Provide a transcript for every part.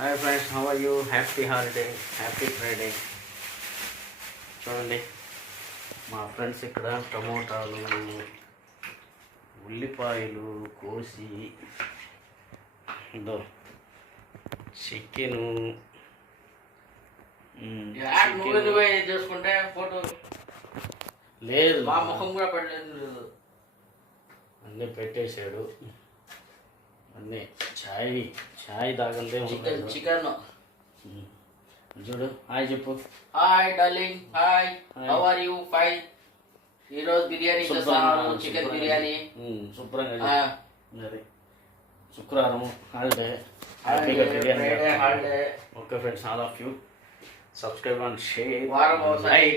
Hi friends, how are you? Happy holiday, happy Friday. చూడండి, మా friends ఇక్కడ టమోటాలు, ఉల్లిపాయలు కోసి ఇదో చికెను చూసుకుంటే ఫోటో లేదు, మా ముఖం కూడా పడలేదు. అన్నీ పెట్టేశాడు. అన్నీ ఛాయ్ తాగందే చికెన్ చూడు. హాయ్ చెప్పు. Hi darling, hi, how are you? Fine. ఈరోజు బిర్యానీ చేస్తాను, చికెన్ బిర్యానీ. శుభ్రంగా మరి శుక్రవారం హాలిడే, హ్యాపీగా biryani holiday. Okay friends, all of you subscribe and share. వారం ఒకసారి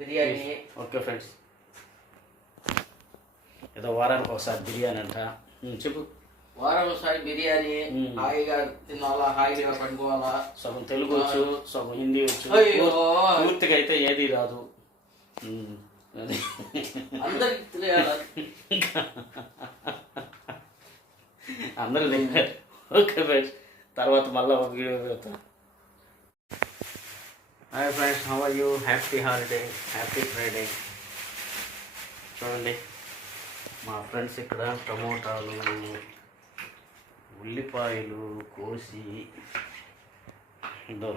బిర్యానీ. ఓకే ఫ్రెండ్స్, ఏదో వారానికి ఒకసారి బిర్యానీ అంట. చెప్పు. వారం ఒకసారి బిర్యానీ. హాయిగా తినాలా, హాయిగా పండుకోవాలా. సగం తెలుగు వచ్చు, సగం హిందీ వచ్చు. పూర్తిగా అయితే ఏది రాదు. అది అందరికి తెలియాలి. అందరూ తింటారు. ఓకే ఫ్రెండ్స్, తర్వాత మళ్ళీ ఒక వీడియో పెడతా. Hi friends, how are you? Happy holiday, happy Friday. చూడండి, మా ఫ్రెండ్స్ ఇక్కడ టమోటాలు, ఉల్లిపాయలు కోసి ఇదో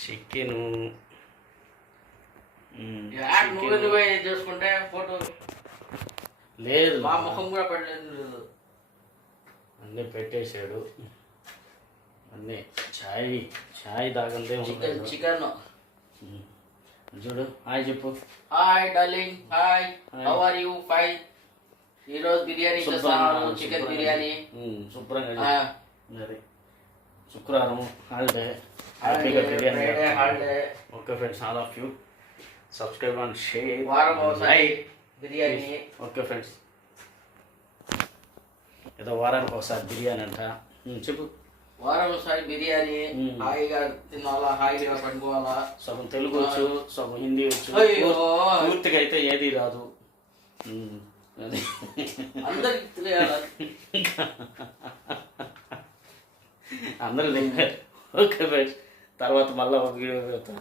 చికెను చూసుకుంటే ఫోటో లేదు, మా ముఖం కూడా పడలేదు. అన్నీ పెట్టేశాడు. అన్నీ ఛాయ్ తాగందే చికెన్ చూడు. హాయ్ చెప్పు. Hi darling, hi, how are you? Fine. ఈరోజు బిర్యానీ చేస్తాను, చికెన్ బిర్యానీ. శుభ్రంగా మరి శుక్రవారం హాలిడే, హ్యాపీగా biryani holiday. Okay friends, all of you subscribe and share. వారం ఒకసారి బిర్యానీ. ఓకే ఫ్రెండ్స్, ఏదో వారానికి ఒకసారి బిర్యానీ అంట. చెప్పు. వారం ఒకసారి బిర్యానీ. హాయిగా తినాలా, హాయిగా పండుకోవాలా. సగం తెలుగు వచ్చు, సగం హిందీ వచ్చు. పూర్తిగా అయితే ఏది రాదు. అది అందరికి తెలియాలి. అందరూ తింటారు. ఓకే ఫ్రెండ్స్, తర్వాత మళ్ళీ ఒక వీడియో పెడతా.